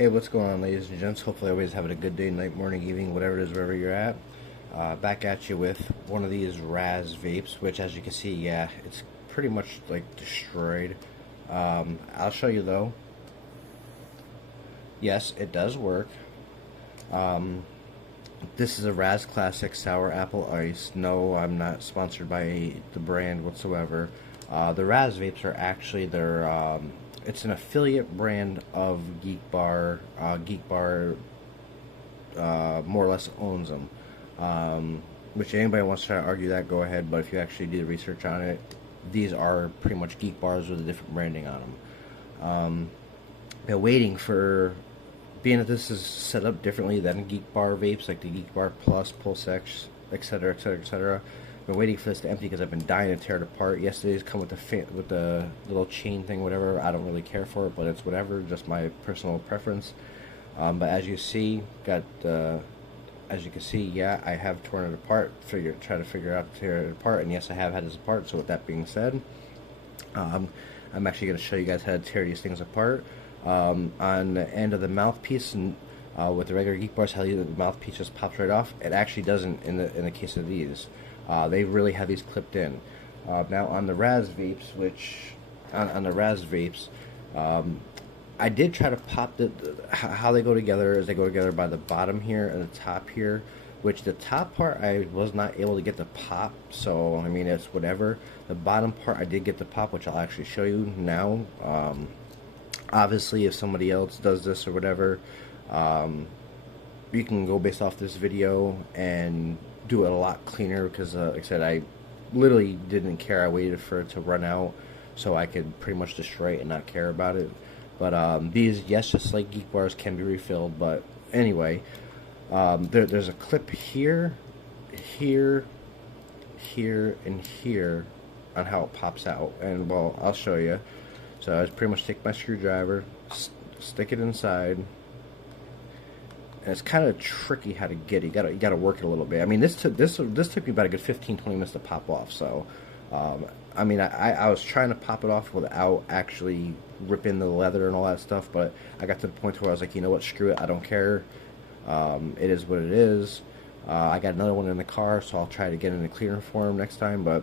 Hey, what's going on, ladies and gents? Hopefully everybody's having a good day, night, morning, evening, whatever it is, wherever you're at. Back at you with one of these Raz vapes, which as you can see, yeah, it's pretty much like destroyed. I'll show you though. Yes, it does work. This is a Raz Classic Sour Apple Ice. No, I'm not sponsored by the brand whatsoever. The Raz vapes are actually it's an affiliate brand of Geekbar. Geekbar more or less owns them. Which anybody wants to try to argue that, go ahead. But if you actually do the research on it, these are pretty much Geek Bars with a different branding on them. Been waiting for, being that this is set up differently than Geek Bar vapes, like the Geek Bar Plus, Pulse X, etc., etc., etc. Been waiting for this to empty because I've been dying to tear it apart. Yes, these come with the little chain thing, whatever. I don't really care for it, but it's whatever, just my personal preference. But as you see, as you can see, yeah, I have torn it apart. Try to figure out to tear it apart, and yes, I have had this apart. So with that being said, I'm actually going to show you guys how to tear these things apart. On the end of the mouthpiece, and with the regular Geek Bars, how the mouthpiece just pops right off. It actually doesn't in the case of these. They really have these clipped in. Now on the Raz vapes, on the Raz vapes, I did try to pop how they go together is they go together by the bottom here and the top here, which the top part I was not able to get the pop, so I mean it's whatever. The bottom part I did get the pop, which I'll actually show you now. Obviously if somebody else does this or whatever, you can go based off this video and do it a lot cleaner, because like I said, I literally didn't care. I waited for it to run out so I could pretty much destroy it and not care about it. But these, yes, just like Geek Bars, can be refilled. But anyway, there's a clip here, here, here, and here on how it pops out. And well, I'll show you. So I just pretty much take my screwdriver, stick it inside, and it's kind of tricky how to get it. You gotta work it a little bit. I mean, this took me about a good 15-20 minutes to pop off. So I mean, I was trying to pop it off without actually ripping the leather and all that stuff, but I got to the point where I was like, you know what, screw it, I don't care. It is what it is. I got another one in the car, so I'll try to get in a cleaner form next time. But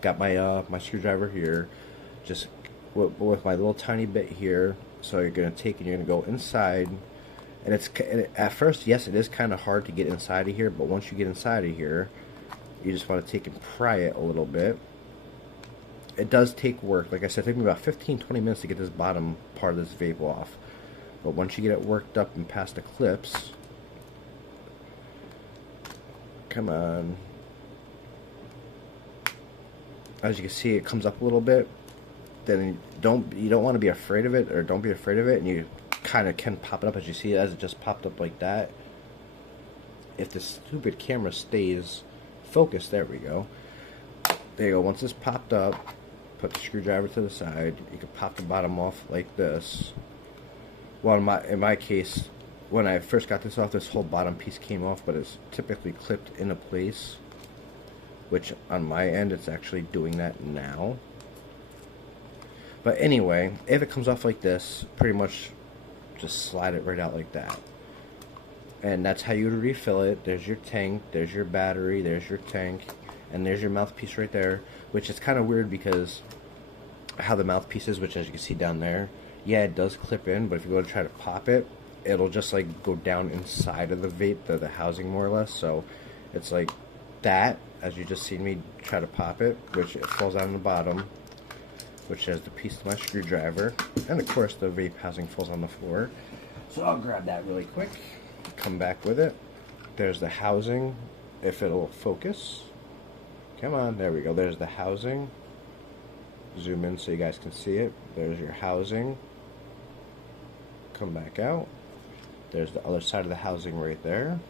got my my screwdriver here, just with my little tiny bit here. So you're gonna take and you're gonna go inside, and at first, yes, it is kind of hard to get inside of here, but once you get inside of here, you just want to take and pry it a little bit. It does take work. Like I said, it took me about 15-20 minutes to get this bottom part of this vape off. But once you get it worked up and past the clips, come on. As you can see, it comes up a little bit. Then you don't want to be afraid of it, or don't be afraid of it, and you kind of can pop it up as you see it, as it just popped up like that. If the stupid camera stays focused, there we go. There you go. Once it's popped up, put the screwdriver to the side. You can pop the bottom off like this. Well, in my case, when I first got this off, this whole bottom piece came off, but it's typically clipped into place, which on my end, it's actually doing that now. But anyway, if it comes off like this, pretty much just slide it right out like that. And that's how you would refill it. There's your tank, there's your battery, there's your tank, and there's your mouthpiece right there, which is kind of weird because how the mouthpiece is, which as you can see down there, yeah, it does clip in, but if you go to try to pop it, it'll just like go down inside of the vape, the housing more or less. So it's like that, as you just seen me try to pop it, which it falls out on the bottom, which has the piece of my screwdriver, and of course the vape housing falls on the floor. So I'll grab that really quick, come back with it. There's the housing, if it'll focus. Come on, there we go. There's the housing. Zoom in so you guys can see it. There's your housing. Come back out. There's the other side of the housing right there.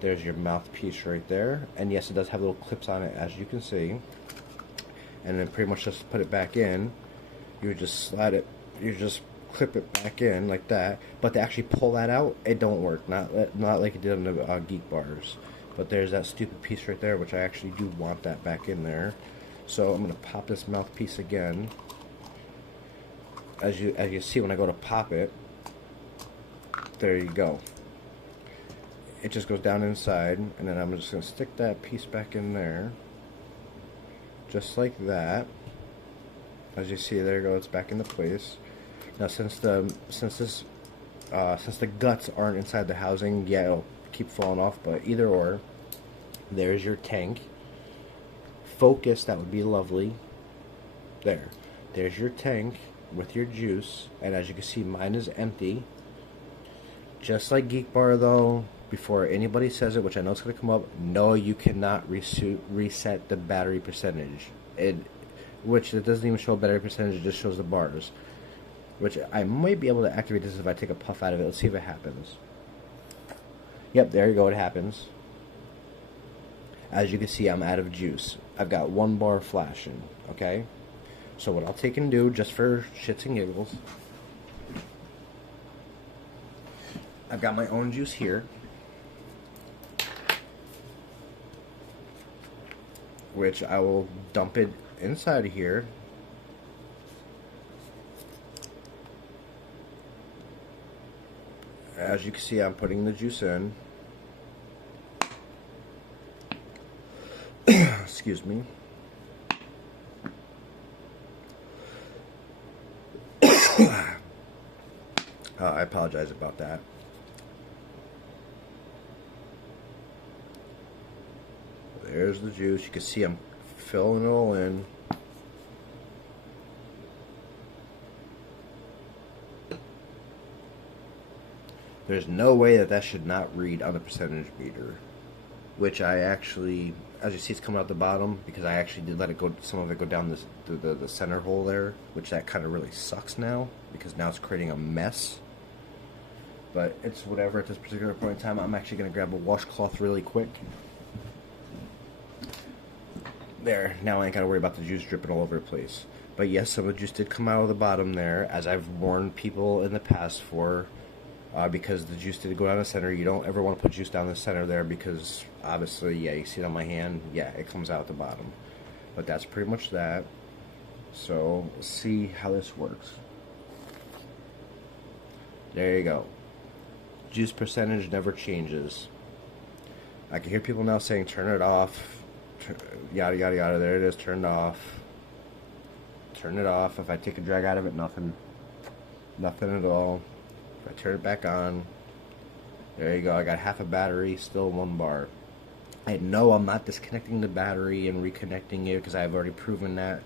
There's your mouthpiece right there. And yes, it does have little clips on it, as you can see. And then pretty much just put it back in. You just slide it. You just clip it back in like that. But to actually pull that out, it don't work. Not like it did on the Geek Bars. But there's that stupid piece right there, which I actually do want that back in there. So I'm going to pop this mouthpiece again. As you see, when I go to pop it, there you go. It just goes down inside, and then I'm just going to stick that piece back in there, just like that. As you see, there you go, it's back into place. Now, since the guts aren't inside the housing, yeah, it'll keep falling off. But either or, there's your tank. Focus, that would be lovely. There's your tank with your juice, and as you can see, mine is empty. Just like Geekbar, though, before anybody says it, which I know it's going to come up, no, you cannot reset the battery percentage. Which it doesn't even show battery percentage, it just shows the bars. Which I might be able to activate this if I take a puff out of it. Let's see if it happens. Yep, there you go, it happens. As you can see, I'm out of juice. I've got 1 bar flashing, okay? So what I'll take and do, just for shits and giggles, I've got my own juice here, which I will dump it inside of here. As you can see, I'm putting the juice in. Excuse me. I apologize about that. There's the juice. You can see I'm filling it all in. There's no way that should not read on the percentage meter, which I actually, as you see, it's coming out the bottom because I actually did let it go, some of it go down the center hole there, which that kind of really sucks now because now it's creating a mess. But it's whatever at this particular point in time. I'm actually going to grab a washcloth really quick. There, now I ain't got to worry about the juice dripping all over the place. But yes, some of the juice did come out of the bottom there, as I've warned people in the past for. Because the juice did go down the center. You don't ever want to put juice down the center there because obviously, yeah, you see it on my hand, yeah, it comes out the bottom. But that's pretty much that. So let's see how this works. There you go. Juice percentage never changes. I can hear people now saying turn it off, yada yada yada. There it is, turned off. Turn it off. If I take a drag out of it, nothing at all. If I turn it back on, there you go, I got half a battery, still 1 bar. I know I'm not disconnecting the battery and reconnecting it because I've already proven that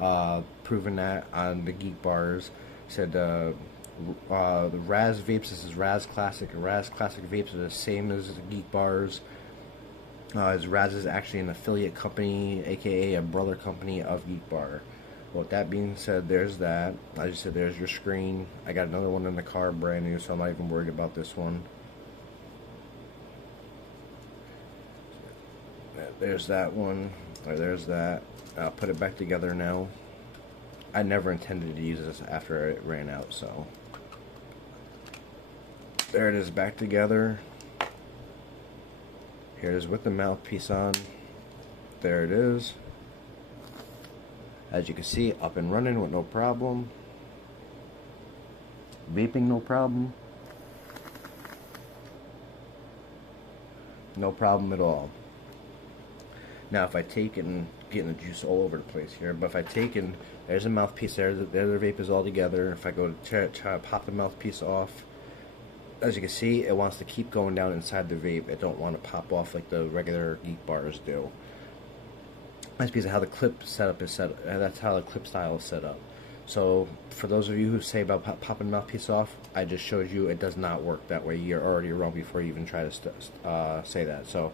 on the Geekbars. Said the Raz Vapes, this is Raz Classic, and Raz Classic Vapes are the same as the Geekbars. As Raz is actually an affiliate company, aka a brother company of Geekbar. Well, with that being said, there's that. I just said there's your screen. I got another one in the car, brand new, so I'm not even worried about this one. There's that one. There's that. I'll put it back together now. I never intended to use this after it ran out, so. There it is back together. Here it is with the mouthpiece on. There it is. As you can see, up and running with no problem. Vaping, no problem. No problem at all. Now, if I take and getting the juice all over the place here, but if I take and there's a mouthpiece there, the other vape is all together. If I go to try to pop the mouthpiece off, as you can see, it wants to keep going down inside the vape. It don't want to pop off like the regular Geekbars do. That's because of how the clip setup is set. That's how the clip style is set up. So for those of you who say about popping the mouthpiece off, I just showed you it does not work that way. You're already wrong before you even try to say that. So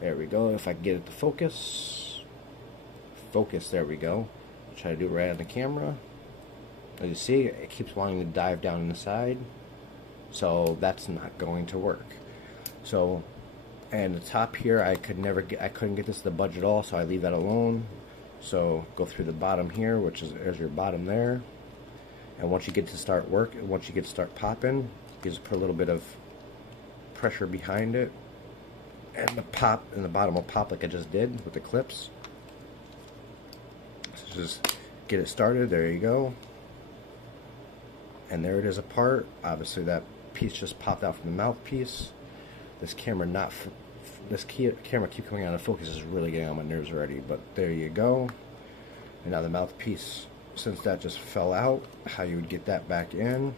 there we go. If I can get it to focus, there we go. I'll try to do it right on the camera. As you see, it keeps wanting to dive down in the side. So that's not going to work. So, and the top here, I couldn't get this to budge at all, so I leave that alone. So go through the bottom here, which is, there's your bottom there. And once you get to start popping, you just put a little bit of pressure behind it, and the pop in the bottom will pop like I just did with the clips. So just get it started. There you go. And there it is apart. Obviously that piece just popped out from the mouthpiece. This camera camera keep coming out of focus is really getting on my nerves already, but there you go. And now the mouthpiece, since that just fell out, how you would get that back in,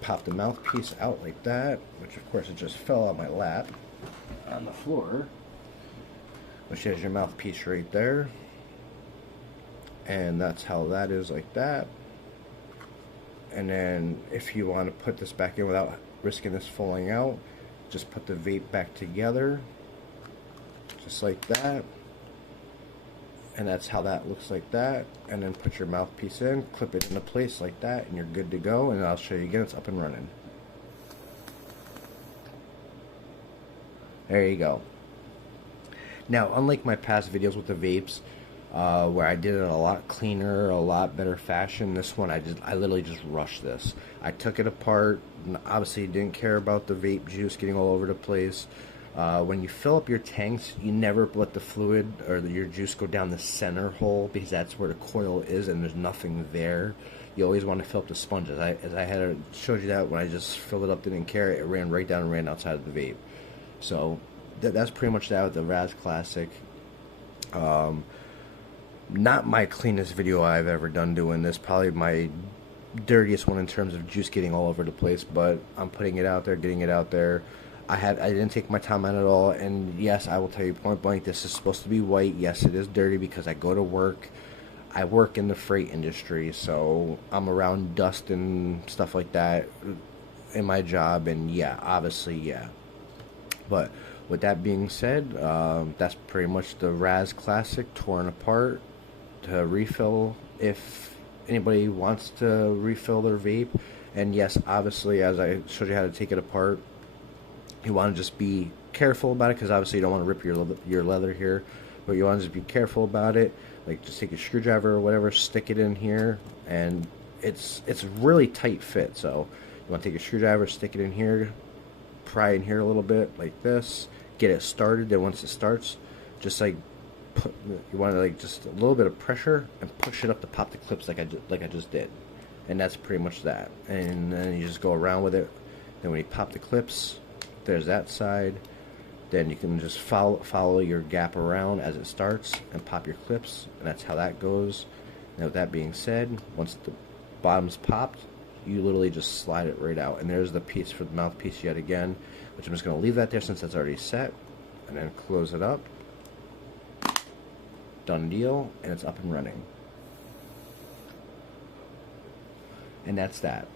pop the mouthpiece out like that, which of course it just fell out my lap on the floor, which is your mouthpiece right there. And that's how that is, like that. And then if you want to put this back in without risking this falling out, just put the vape back together, just like that. And that's how that looks, like that. And then put your mouthpiece in, clip it into place like that, and you're good to go. And I'll show you again, it's up and running. There you go. Now, unlike my past videos with the vapes, where I did it a lot cleaner, a lot better fashion, this one I literally just rushed this. I took it apart, and obviously didn't care about the vape juice getting all over the place. When you fill up your tanks, you never let the fluid or your juice go down the center hole, because that's where the coil is and there's nothing there. You always want to fill up the sponges. As I had showed you that when I just filled it up, didn't care, it ran right down and ran outside of the vape. So that's pretty much that with the Raz Classic. Not my cleanest video I've ever done doing this, probably my dirtiest one in terms of juice getting all over the place, but I'm putting it out there, getting it out there. I didn't take my time on it at all, and yes, I will tell you point blank, this is supposed to be white. Yes, it is dirty because I go to work. I work in the freight industry, so I'm around dust and stuff like that in my job, and yeah, obviously, yeah. But with that being said, that's pretty much the Raz Classic torn apart to refill if anybody wants to refill their vape. And yes, obviously, as I showed you how to take it apart, you want to just be careful about it, because obviously you don't want to rip your leather here, but you want to just be careful about it. Like, just take a screwdriver or whatever, stick it in here, and it's really tight fit. So you want to take a screwdriver, stick it in here, pry in here a little bit like this, get it started. Then once it starts, just like you want to like just a little bit of pressure and push it up to pop the clips like I just did. And that's pretty much that. And then you just go around with it. Then when you pop the clips, there's that side. Then you can just follow your gap around as it starts and pop your clips, and that's how that goes. Now with that being said, once the bottom's popped, you literally just slide it right out. And there's the piece for the mouthpiece yet again, which I'm just going to leave that there since that's already set, and then close it up. Done deal, and it's up and running. And that's that.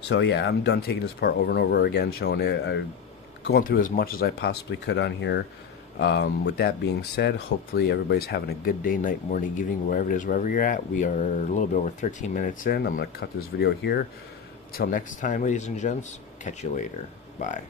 So yeah, I'm done taking this apart over and over again, showing it. I'm going through as much as I possibly could on here. With that being said, hopefully everybody's having a good day, night, morning, evening, wherever it is, wherever you're at. We are a little bit over 13 minutes in. I'm going to cut this video here. Until next time, ladies and gents, catch you later. Bye.